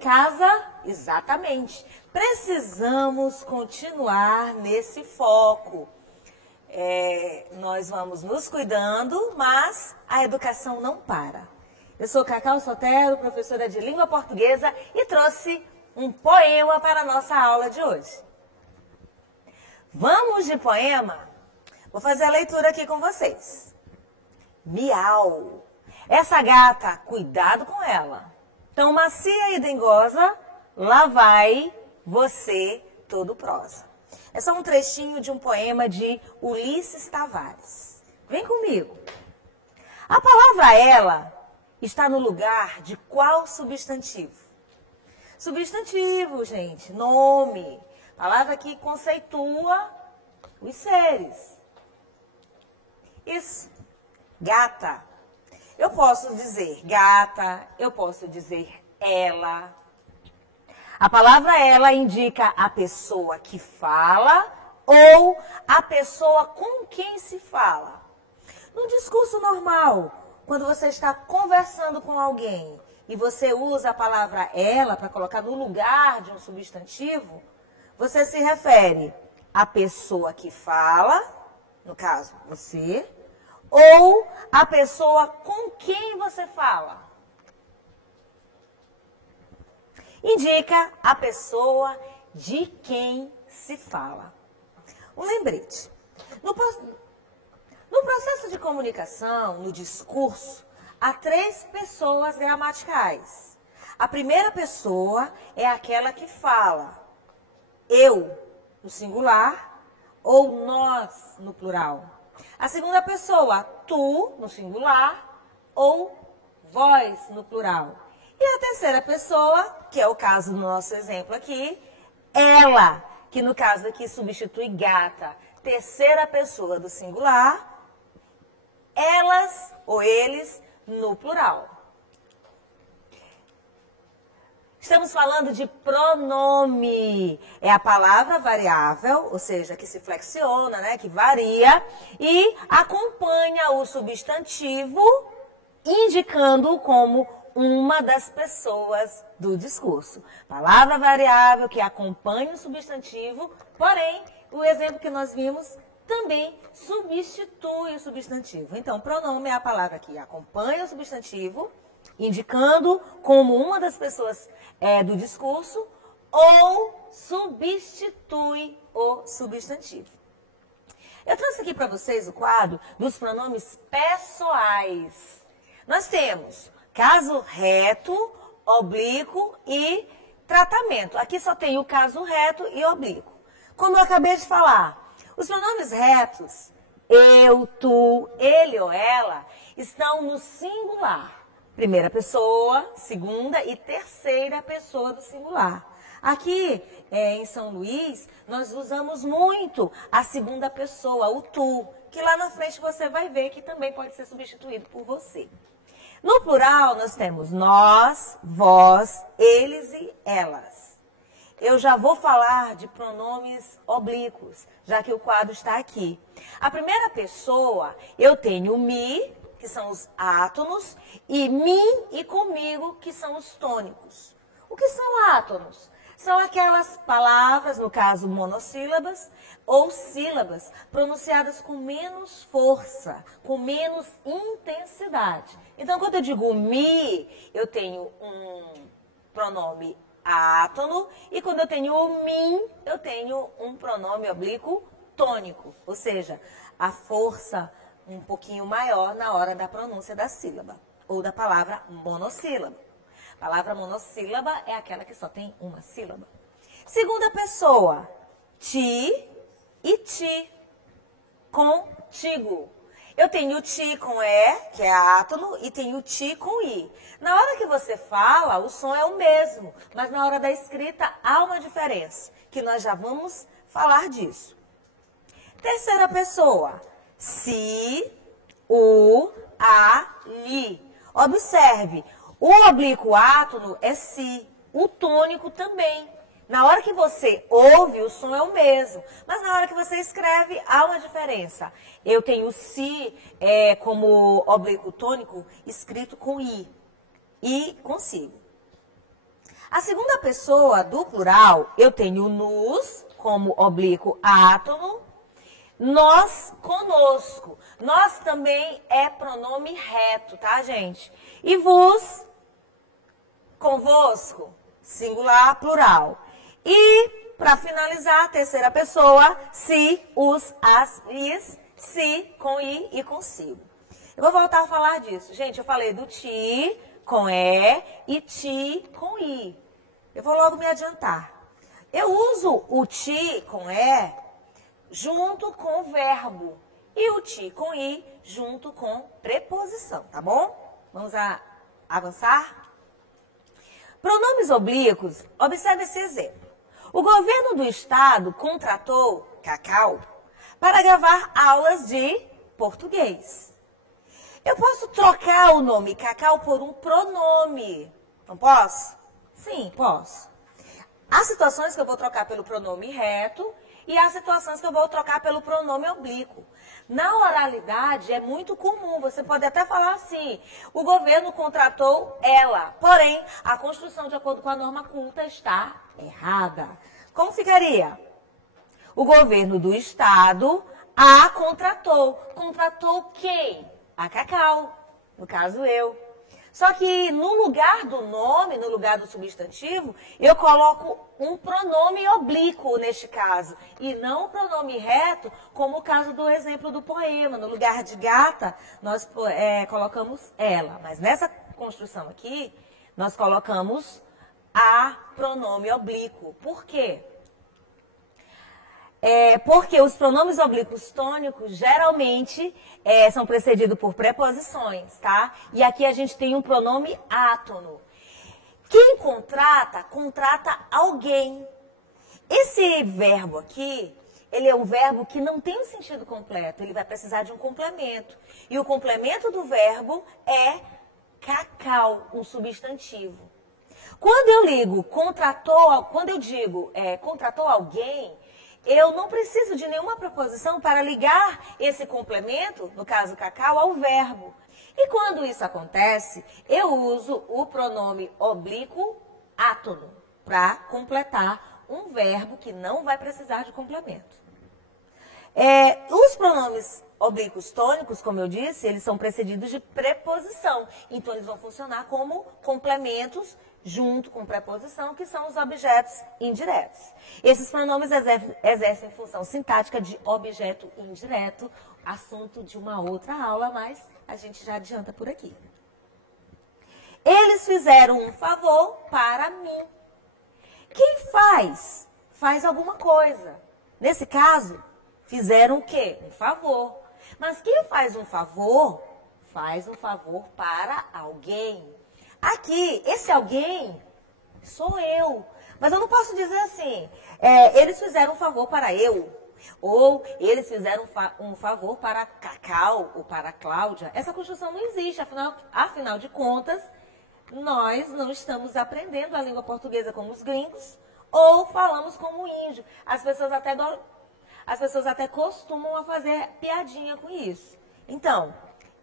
casa? Exatamente. Precisamos continuar nesse foco. Nós vamos nos cuidando, mas a educação não para. Eu sou Cacau Sotero, professora de língua portuguesa, e trouxe um poema para a nossa aula de hoje. Vamos de poema? Vou fazer a leitura aqui com vocês. Miau. Essa gata, cuidado com ela. Tão macia e dengosa, lá vai você todo prosa. É só um trechinho de um poema de Ulisses Tavares. Vem comigo. A palavra ela está no lugar de qual substantivo? Substantivo, gente, nome. Palavra que conceitua os seres. Isso. Gata. Eu posso dizer gata, eu posso dizer ela. A palavra ela indica a pessoa que fala ou a pessoa com quem se fala. No discurso normal, quando você está conversando com alguém e você usa a palavra ela para colocar no lugar de um substantivo, você se refere à pessoa que fala, no caso você, ou à pessoa com quem você fala. Indica a pessoa de quem se fala. Um lembrete. No processo de comunicação, no discurso, há 3 pessoas gramaticais. A primeira pessoa é aquela que fala. Eu, no singular, ou nós, no plural. A segunda pessoa, tu, no singular, ou vós, no plural. E a terceira pessoa, que é o caso do nosso exemplo aqui, ela, que no caso aqui substitui gata. Terceira pessoa do singular, elas ou eles no plural. Estamos falando de pronome. É a palavra variável, ou seja, que se flexiona, né, que varia, e acompanha o substantivo, indicando como uma das pessoas do discurso. Palavra variável que acompanha o substantivo, porém, o exemplo que nós vimos também substitui o substantivo. Então, pronome é a palavra que acompanha o substantivo, indicando como uma das pessoas do discurso, ou substitui o substantivo. Eu trouxe aqui para vocês o quadro dos pronomes pessoais. Nós temos caso reto, oblíquo e tratamento. Aqui só tem o caso reto e oblíquo. Como eu acabei de falar, os pronomes retos, eu, tu, ele ou ela, estão no singular. Primeira pessoa, segunda e terceira pessoa do singular. Aqui em São Luís, nós usamos muito a segunda pessoa, o tu, que lá na frente você vai ver que também pode ser substituído por você. No plural, nós temos nós, vós, eles e elas. Eu já vou falar de pronomes oblíquos, já que o quadro está aqui. A primeira pessoa, eu tenho me, que são os átonos, e mim e comigo, que são os tônicos. O que são átonos? São aquelas palavras, no caso monossílabas, ou sílabas, pronunciadas com menos força, com menos intensidade. Então, quando eu digo me, eu tenho um pronome átono, e quando eu tenho o mim, eu tenho um pronome oblíquo tônico, ou seja, a força um pouquinho maior na hora da pronúncia da sílaba, ou da palavra monossílaba. A palavra monossílaba é aquela que só tem uma sílaba. Segunda pessoa, ti e ti, contigo. Eu tenho ti com E, que é átono, e tenho ti com I. Na hora que você fala, o som é o mesmo, mas na hora da escrita há uma diferença, que nós já vamos falar disso. Terceira pessoa, si, o, a, li. Observe, o oblíquo átono é si, o tônico também. Na hora que você ouve, o som é o mesmo, mas na hora que você escreve, há uma diferença. Eu tenho si como oblíquo tônico escrito com i, e consigo. A segunda pessoa do plural, eu tenho nos como oblíquo átono, nós conosco. Nós também é pronome reto, tá, gente? E vos, convosco, singular, plural. E, para finalizar, a terceira pessoa, se, os, as, lhes, se, com i e consigo. Eu vou voltar a falar disso. Gente, eu falei do ti com e ti com i. Eu vou logo me adiantar. Eu uso o ti com junto com o verbo e o ti com i junto com preposição, tá bom? Vamos avançar? Pronomes oblíquos, observe esse exemplo. O governo do estado contratou Cacau para gravar aulas de português. Eu posso trocar o nome Cacau por um pronome, não posso? Sim, posso. Há situações que eu vou trocar pelo pronome reto e há situações que eu vou trocar pelo pronome oblíquo. Na oralidade é muito comum, você pode até falar assim, o governo contratou ela, porém a construção de acordo com a norma culta está errada. Como ficaria? O governo do estado a contratou. Contratou quem? A Cacau, no caso eu. Só que no lugar do nome, no lugar do substantivo, eu coloco um pronome oblíquo neste caso. E não um pronome reto, como o caso do exemplo do poema. No lugar de gata, nós colocamos ela. Mas nessa construção aqui, nós colocamos a pronome oblíquo. Por quê? Porque os pronomes oblíquos tônicos geralmente são precedidos por preposições, tá? E aqui a gente tem um pronome átono. Quem contrata, contrata alguém. Esse verbo aqui, ele é um verbo que não tem um sentido completo, ele vai precisar de um complemento. E o complemento do verbo é Cacau, um substantivo. Quando eu digo contratou alguém, eu não preciso de nenhuma preposição para ligar esse complemento, no caso Cacau, ao verbo. E quando isso acontece, eu uso o pronome oblíquo átono para completar um verbo que não vai precisar de complemento. Os pronomes oblíquos tônicos, como eu disse, eles são precedidos de preposição. Então, eles vão funcionar como complementos junto com preposição, que são os objetos indiretos. Esses pronomes exercem função sintática de objeto indireto, assunto de uma outra aula, mas a gente já adianta por aqui. Eles fizeram um favor para mim. Quem faz? Faz alguma coisa. Nesse caso, fizeram o quê? Um favor. Mas quem faz um favor para alguém. Aqui, esse alguém sou eu. Mas eu não posso dizer assim, eles fizeram um favor para eu. Ou eles fizeram um favor para Cacau ou para Cláudia. Essa construção não existe, afinal de contas, nós não estamos aprendendo a língua portuguesa como os gringos ou falamos como índio. As pessoas até costumam a fazer piadinha com isso. Então,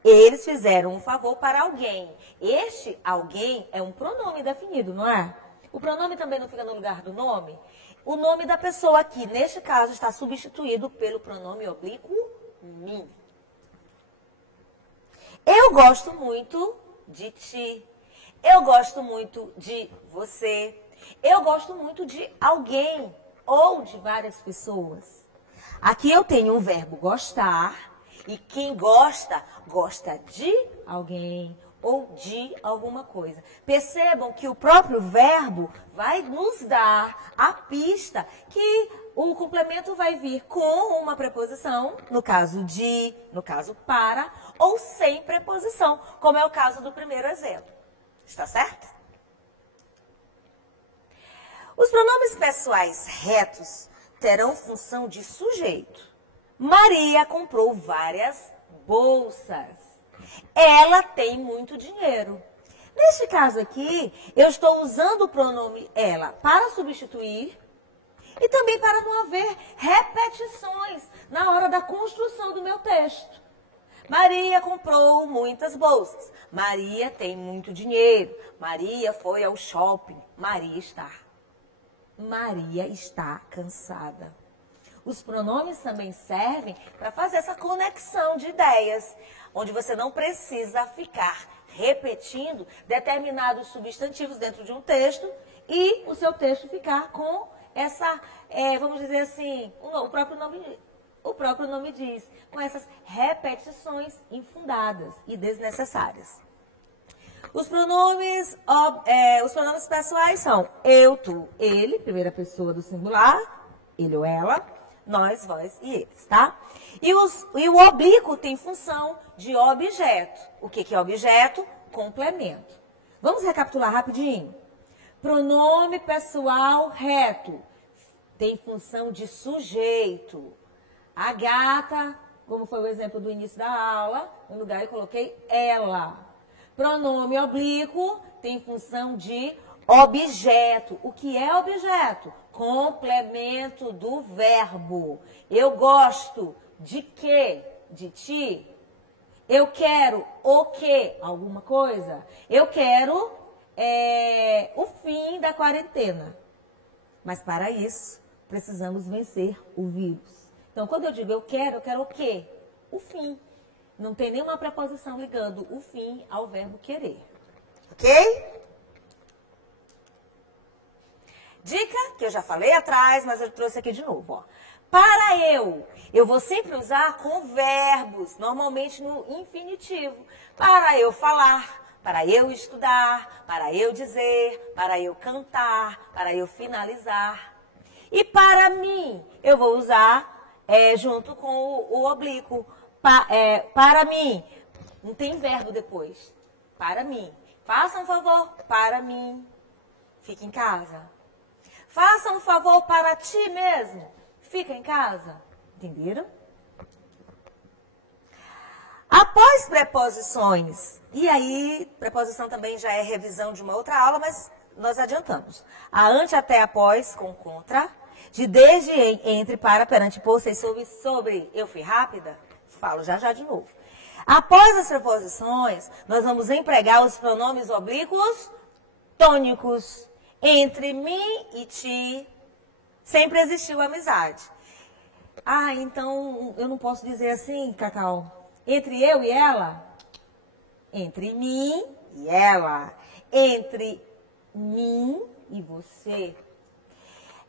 eles fizeram um favor para alguém. Este alguém é um pronome definido, não é? O pronome também não fica no lugar do nome? O nome da pessoa aqui, neste caso, está substituído pelo pronome oblíquo mim. Eu gosto muito de ti. Eu gosto muito de você. Eu gosto muito de alguém ou de várias pessoas. Aqui eu tenho o verbo gostar. E quem gosta, gosta de alguém ou de alguma coisa. Percebam que o próprio verbo vai nos dar a pista que o complemento vai vir com uma preposição, no caso de, no caso para, ou sem preposição, como é o caso do primeiro exemplo. Está certo? Os pronomes pessoais retos terão função de sujeito. Maria comprou várias bolsas. Ela tem muito dinheiro. Neste caso aqui, eu estou usando o pronome ela para substituir e também para não haver repetições na hora da construção do meu texto. Maria comprou muitas bolsas. Maria tem muito dinheiro. Maria foi ao shopping. Maria está cansada. Os pronomes também servem para fazer essa conexão de ideias, onde você não precisa ficar repetindo determinados substantivos dentro de um texto e o seu texto ficar com essa, vamos dizer assim, o próprio nome diz, com essas repetições infundadas e desnecessárias. Os pronomes pessoais são eu, tu, ele, primeira pessoa do singular, ele ou ela, nós, vós e eles, tá? E o oblíquo tem função de objeto. O que é objeto? Complemento. Vamos recapitular rapidinho. Pronome pessoal reto tem função de sujeito. A gata, como foi o exemplo do início da aula, no lugar eu coloquei ela. Pronome oblíquo tem função de objeto. O que é objeto? Complemento do verbo. Eu gosto de quê? De ti. Eu quero o quê? Alguma coisa. Eu quero o fim da quarentena. Mas para isso, precisamos vencer o vírus. Então, quando eu digo eu quero o quê? O fim. Não tem nenhuma preposição ligando o fim ao verbo querer. Ok? Dica que eu já falei atrás, mas eu trouxe aqui de novo. Ó. Para eu vou sempre usar com verbos, normalmente no infinitivo. Para eu falar, para eu estudar, para eu dizer, para eu cantar, para eu finalizar. E para mim, eu vou usar junto com o oblíquo. Para mim, não tem verbo depois. Para mim. Faça um favor para mim. Fique em casa. Faça um favor para ti mesmo. Fica em casa. Entenderam? Após preposições, e aí, preposição também já é revisão de uma outra aula, mas nós adiantamos. A ante, até, após, com contra. De desde, em, entre, para, perante, por, sei, sobre. Eu fui rápida? Falo já de novo. Após as preposições, nós vamos empregar os pronomes oblíquos tônicos. Entre mim e ti, sempre existiu amizade. Ah, então eu não posso dizer assim, Cacau. Entre eu e ela? Entre mim e ela. Entre mim e você.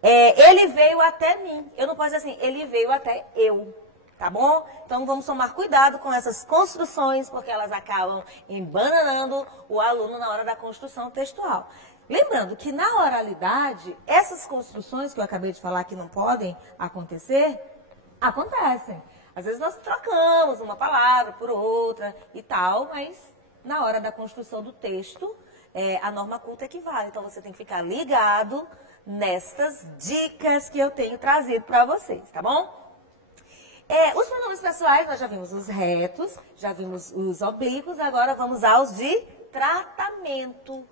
Ele veio até mim. Eu não posso dizer assim, ele veio até eu. Tá bom? Então vamos tomar cuidado com essas construções, porque elas acabam embananando o aluno na hora da construção textual. Lembrando que na oralidade, essas construções que eu acabei de falar que não podem acontecer, acontecem. Às vezes nós trocamos uma palavra por outra e tal, mas na hora da construção do texto, a norma culta é que vale. Então você tem que ficar ligado nestas dicas que eu tenho trazido para vocês, tá bom? Os pronomes pessoais, nós já vimos os retos, já vimos os oblíquos, agora vamos aos de tratamento.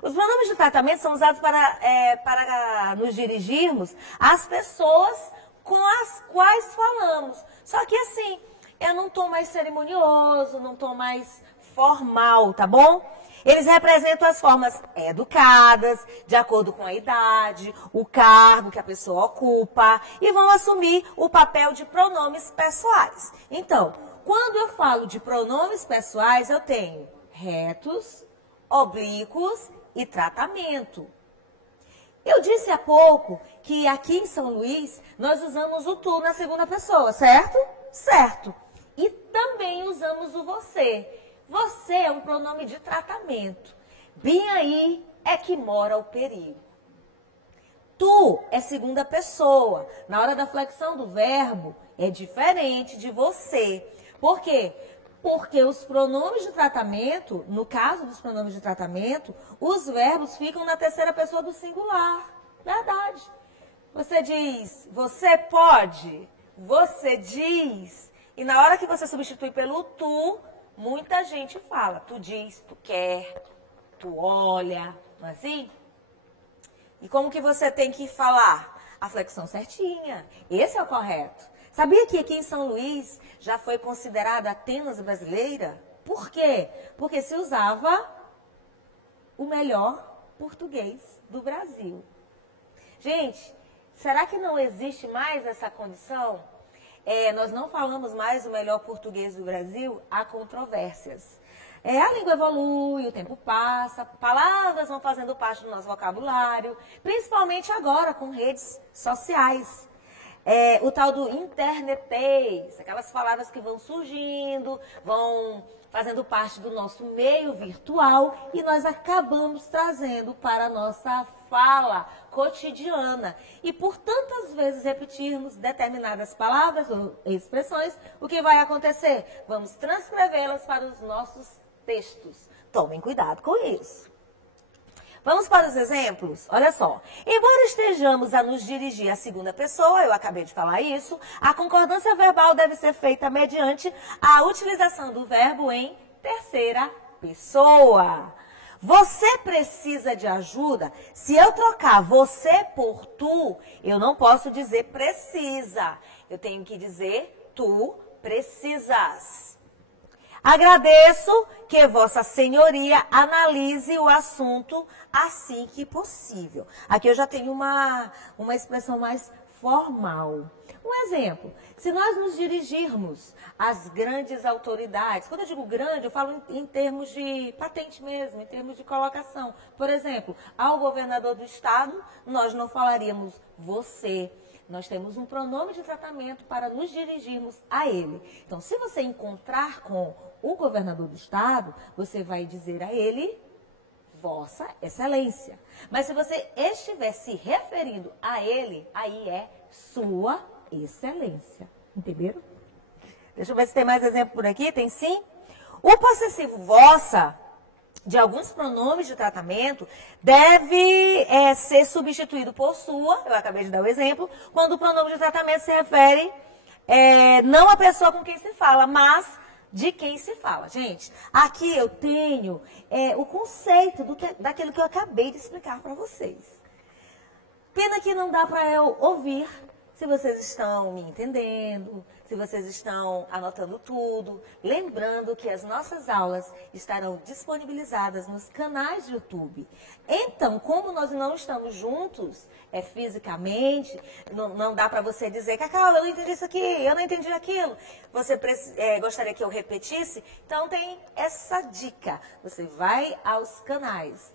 Os pronomes de tratamento são usados para nos dirigirmos às pessoas com as quais falamos. Só que assim, eu não estou mais cerimonioso, não estou mais formal, tá bom? Eles representam as formas educadas, de acordo com a idade, o cargo que a pessoa ocupa, e vão assumir o papel de pronomes pessoais. Então, quando eu falo de pronomes pessoais, eu tenho retos, oblíquos e tratamento. Eu disse há pouco que aqui em São Luís nós usamos o tu na segunda pessoa, certo? Certo. E também usamos o você. Você é um pronome de tratamento. Bem aí é que mora o perigo. Tu é segunda pessoa. Na hora da flexão do verbo é diferente de você. Por quê? Porque os pronomes de tratamento, no caso dos pronomes de tratamento, os verbos ficam na terceira pessoa do singular. Verdade. Você diz, você pode, você diz. E na hora que você substitui pelo tu, muita gente fala. Tu diz, tu quer, tu olha, não é assim? E como que você tem que falar? A flexão certinha. Esse é o correto. Sabia que aqui em São Luís já foi considerada Atenas brasileira? Por quê? Porque se usava o melhor português do Brasil. Gente, será que não existe mais essa condição? Nós não falamos mais o melhor português do Brasil? Há controvérsias. A língua evolui, o tempo passa, palavras vão fazendo parte do nosso vocabulário, principalmente agora com redes sociais. O tal do internetês, aquelas palavras que vão surgindo, vão fazendo parte do nosso meio virtual e nós acabamos trazendo para a nossa fala cotidiana. E por tantas vezes repetirmos determinadas palavras ou expressões, o que vai acontecer? Vamos transcrevê-las para os nossos textos. Tomem cuidado com isso. Vamos para os exemplos? Olha só. Embora estejamos a nos dirigir à segunda pessoa, eu acabei de falar isso, a concordância verbal deve ser feita mediante a utilização do verbo em terceira pessoa. Você precisa de ajuda? Se eu trocar você por tu, eu não posso dizer precisa. Eu tenho que dizer tu precisas. Agradeço que Vossa Senhoria analise o assunto assim que possível. Aqui eu já tenho uma expressão mais formal. Um exemplo, se nós nos dirigirmos às grandes autoridades, quando eu digo grande, eu falo em termos de patente mesmo, em termos de colocação. Por exemplo, ao governador do estado, nós não falaríamos você. Nós temos um pronome de tratamento para nos dirigirmos a ele. Então, se você encontrar com o governador do estado, você vai dizer a ele, Vossa Excelência. Mas se você estiver se referindo a ele, aí é Sua Excelência. Entenderam? Deixa eu ver se tem mais exemplo por aqui. Tem sim. O possessivo vossa, de alguns pronomes de tratamento, deve ser substituído por sua, eu acabei de dar o exemplo, quando o pronome de tratamento se refere não à pessoa com quem se fala, mas de quem se fala. Gente, aqui eu tenho o conceito daquilo que eu acabei de explicar para vocês. Pena que não dá para eu ouvir. Se vocês estão me entendendo, se vocês estão anotando tudo, lembrando que as nossas aulas estarão disponibilizadas nos canais de YouTube. Então, como nós não estamos juntos fisicamente, não dá para você dizer, Cacau, eu não entendi isso aqui, eu não entendi aquilo. Você gostaria que eu repetisse? Então, tem essa dica. Você vai aos canais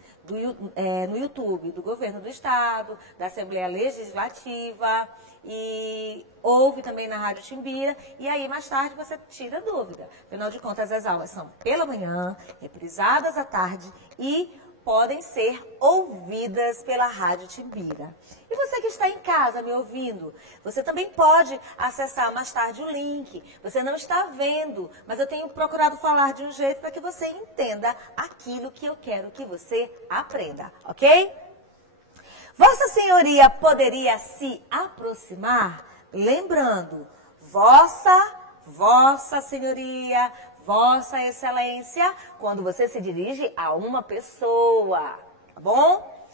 no YouTube do Governo do Estado, da Assembleia Legislativa, e ouve também na Rádio Timbira, e aí mais tarde você tira dúvida. Afinal de contas, as aulas são pela manhã, reprisadas à tarde e podem ser ouvidas pela Rádio Timbira. E você que está em casa me ouvindo, você também pode acessar mais tarde o link. Você não está vendo, mas eu tenho procurado falar de um jeito para que você entenda aquilo que eu quero que você aprenda, ok? Vossa Senhoria poderia se aproximar? Lembrando, Vossa Senhoria, Vossa Excelência, quando você se dirige a uma pessoa, tá bom?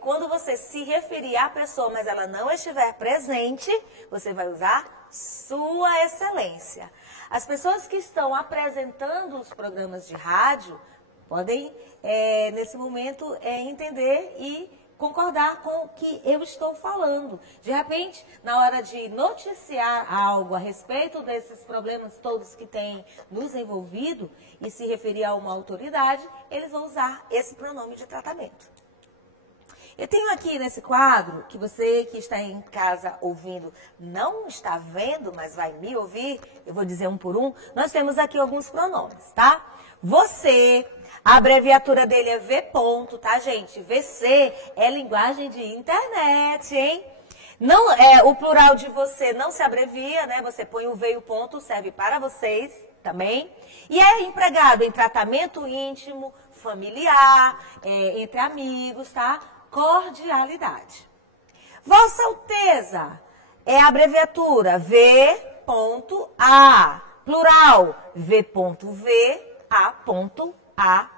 Quando você se referir à pessoa, mas ela não estiver presente, você vai usar Sua Excelência. As pessoas que estão apresentando os programas de rádio podem, nesse momento, entender e concordar com o que eu estou falando. De repente, na hora de noticiar algo a respeito desses problemas todos que têm nos envolvido e se referir a uma autoridade, eles vão usar esse pronome de tratamento. Eu tenho aqui nesse quadro, que você que está em casa ouvindo não está vendo, mas vai me ouvir, eu vou dizer um por um, nós temos aqui alguns pronomes, tá? Você, a abreviatura dele é V ponto, tá, gente? VC é linguagem de internet, hein? Não, o plural de você não se abrevia, né? Você põe o V e o ponto, serve para vocês também. E é empregado em tratamento íntimo, familiar, entre amigos, tá? Cordialidade. Vossa Alteza é a abreviatura V.A. Plural V.V, A.A.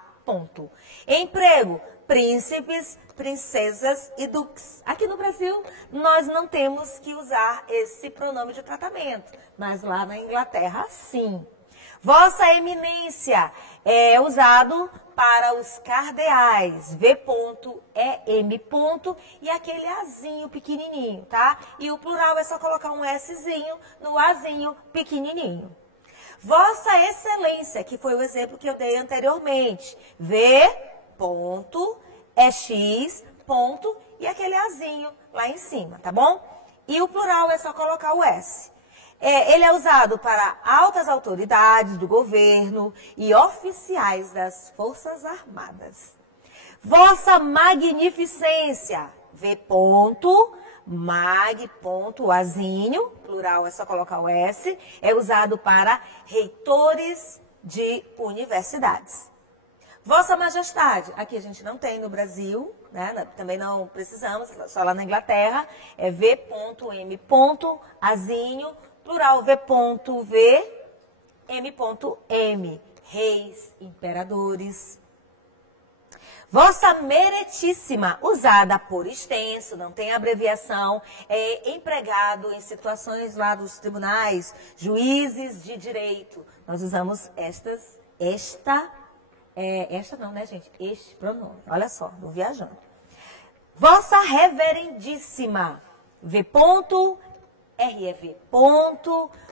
Emprego, príncipes, princesas e duques. Aqui no Brasil, nós não temos que usar esse pronome de tratamento, mas lá na Inglaterra, sim. Vossa Eminência é usado para os cardeais, V.E.M. e aquele Azinho pequenininho, tá? E o plural é só colocar um Szinho no Azinho pequenininho. Vossa Excelência, que foi o exemplo que eu dei anteriormente, V.X. E aquele Azinho lá em cima, tá bom? E o plural é só colocar o S. Ele é usado para altas autoridades do governo e oficiais das Forças Armadas. Vossa Magnificência, Mag.Azinho, plural é só colocar o S, é usado para reitores de universidades. Vossa Majestade, aqui a gente não tem no Brasil, né? Também não precisamos, só lá na Inglaterra, é V.M. Azinho, plural V.V, M.M, reis, imperadores. Vossa Meretíssima, usada por extenso, não tem abreviação, é empregado em situações lá dos tribunais, juízes de direito. Nós usamos esta não, né, gente? Este pronome. Olha só, tô viajando. Vossa Reverendíssima, V.REV.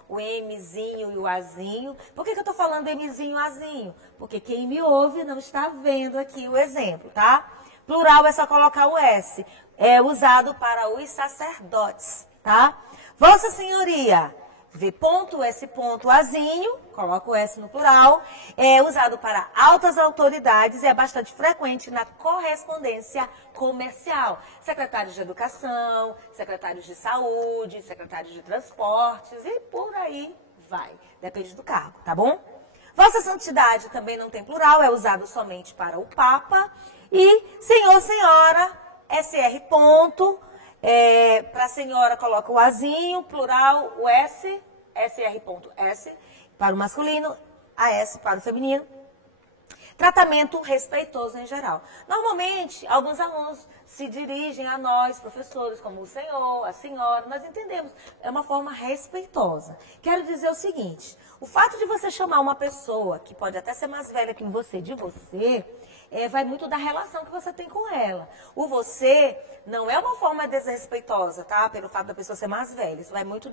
O Mzinho e o Azinho. Por que eu tô falando Mzinho e Azinho? Porque quem me ouve não está vendo aqui o exemplo, tá? Plural é só colocar o S. É usado para os sacerdotes, tá? Vossa Senhoria, V.S. Azinho, coloca o S no plural, é usado para altas autoridades e é bastante frequente na correspondência comercial. Secretários de Educação, secretários de Saúde, secretários de Transportes e por aí vai. Depende do cargo, tá bom? Vossa Santidade também não tem plural, é usado somente para o Papa. E Senhor, Senhora, SR. Para a senhora coloca o Azinho, plural, o S, SR.S para o masculino, AS para o feminino. Tratamento respeitoso em geral. Normalmente, alguns alunos se dirigem a nós, professores, como o senhor, a senhora, nós entendemos, é uma forma respeitosa. Quero dizer o seguinte, o fato de você chamar uma pessoa, que pode até ser mais velha que você, de você, vai muito da relação que você tem com ela. O você não é uma forma desrespeitosa, tá? Pelo fato da pessoa ser mais velha. Isso vai muito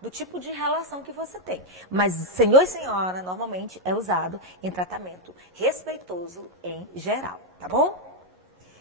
do tipo de relação que você tem. Mas senhor e senhora, normalmente, é usado em tratamento respeitoso em geral, tá bom?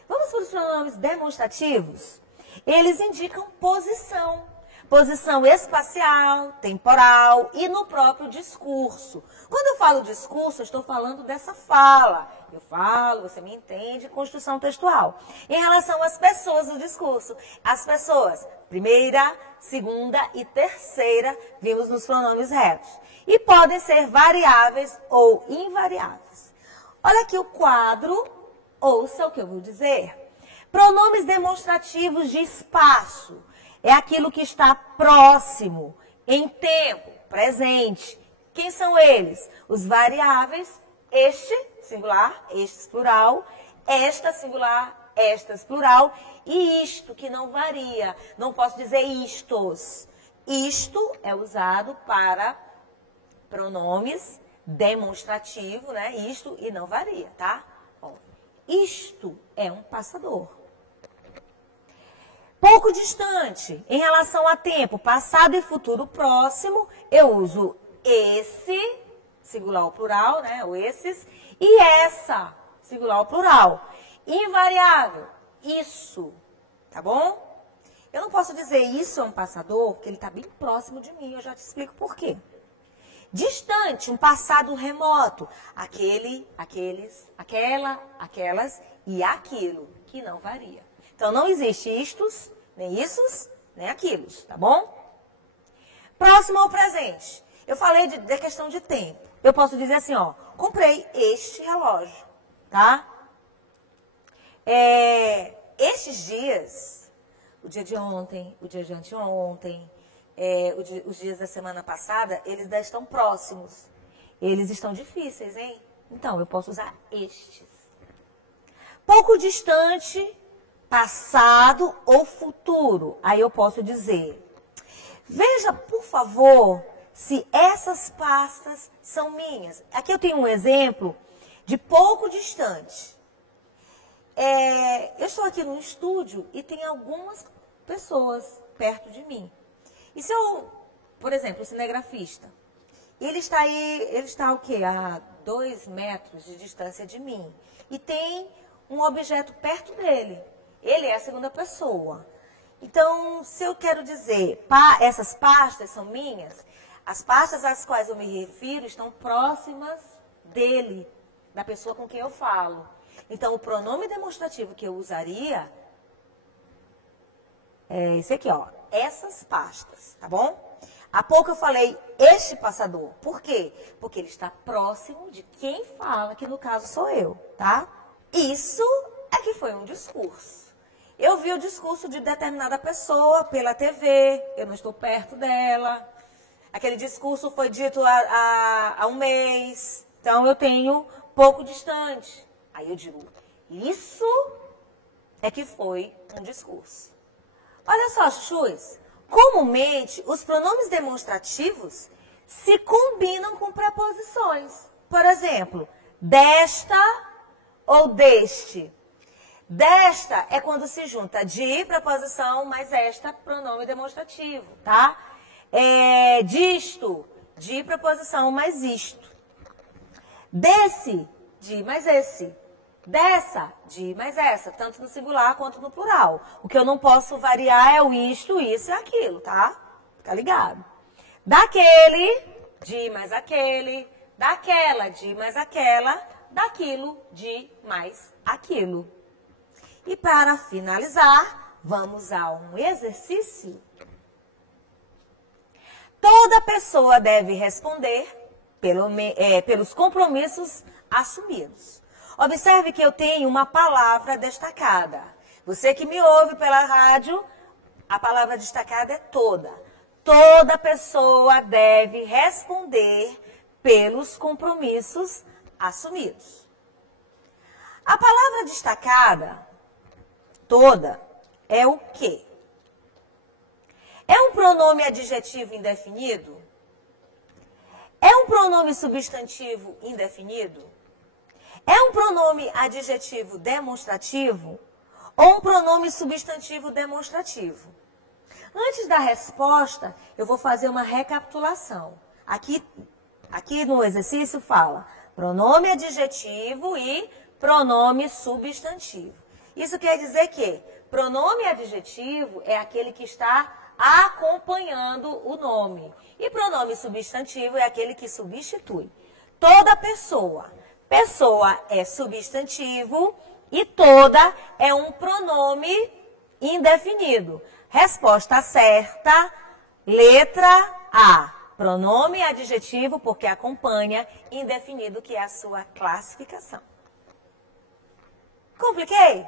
Vamos para os pronomes demonstrativos? Eles indicam posição. Posição espacial, temporal e no próprio discurso. Quando eu falo discurso, eu estou falando dessa fala. Eu falo, você me entende, construção textual. Em relação às pessoas do discurso, as pessoas, primeira, segunda e terceira, vimos nos pronomes retos. E podem ser variáveis ou invariáveis. Olha aqui o quadro, ouça o que eu vou dizer. Pronomes demonstrativos de espaço. É aquilo que está próximo, em tempo, presente. Quem são eles? Os variáveis, este, singular, estes, plural, esta, singular, estas, plural, e isto, que não varia. Não posso dizer istos. Isto é usado para pronomes demonstrativos, né? Isto e não varia, tá? Bom, isto é um passador. Pouco distante, em relação a tempo, passado e futuro próximo, eu uso esse, singular ou plural, né, ou esses, e essa, singular ou plural. Invariável, isso, tá bom? Eu não posso dizer isso é um passador, porque ele está bem próximo de mim, eu já te explico por quê. Distante, um passado remoto, aquele, aqueles, aquela, aquelas e aquilo, que não varia. Então, não existe istos, nem issos, nem aquilos, tá bom? Próximo ao presente. Eu falei da questão de tempo. Eu posso dizer assim, ó, comprei este relógio, tá? Estes dias, o dia de ontem, o dia de anteontem, os dias da semana passada, eles ainda estão próximos. Eles estão difíceis, hein? Então, eu posso usar estes. Pouco distante, passado ou futuro. Aí eu posso dizer, veja, por favor, se essas pastas são minhas. Aqui eu tenho um exemplo de pouco distante. Eu estou aqui no estúdio e tem algumas pessoas perto de mim. E se eu, por exemplo, o cinegrafista, ele está o quê? A 2 metros de distância de mim. E tem um objeto perto dele. Ele é a segunda pessoa. Então, se eu quero dizer, essas pastas são minhas, as pastas às quais eu me refiro estão próximas dele, da pessoa com quem eu falo. Então, o pronome demonstrativo que eu usaria é esse aqui, ó. Essas pastas, tá bom? Há pouco eu falei este passador. Por quê? Porque ele está próximo de quem fala, que no caso sou eu, tá? Isso é que foi um discurso. Eu vi o discurso de determinada pessoa pela TV, eu não estou perto dela. Aquele discurso foi dito há um mês, então eu tenho pouco distante. Aí eu digo, isso é que foi um discurso. Olha só, chuchus, comumente os pronomes demonstrativos se combinam com preposições. Por exemplo, desta ou deste. Desta é quando se junta de, preposição, mais esta, pronome demonstrativo, tá? Disto, de, preposição, mais isto. Desse, de, mais esse. Dessa, de, mais essa, tanto no singular quanto no plural. O que eu não posso variar é o isto, isso e aquilo, tá? Fica ligado. Daquele, de, mais aquele. Daquela, de, mais aquela. Daquilo, de, mais aquilo. E para finalizar, vamos a um exercício. Toda pessoa deve responder pelos compromissos assumidos. Observe que eu tenho uma palavra destacada. Você que me ouve pela rádio, a palavra destacada é toda. Toda pessoa deve responder pelos compromissos assumidos. A palavra destacada toda é o quê? É um pronome adjetivo indefinido? É um pronome substantivo indefinido? É um pronome adjetivo demonstrativo ou um pronome substantivo demonstrativo? Antes da resposta, eu vou fazer uma recapitulação. Aqui no exercício fala pronome adjetivo e pronome substantivo. Isso quer dizer que pronome adjetivo é aquele que está acompanhando o nome. E pronome substantivo é aquele que substitui. Toda pessoa. Pessoa é substantivo e toda é um pronome indefinido. Resposta certa, letra A. Pronome adjetivo porque acompanha indefinido, que é a sua classificação. Compliquei?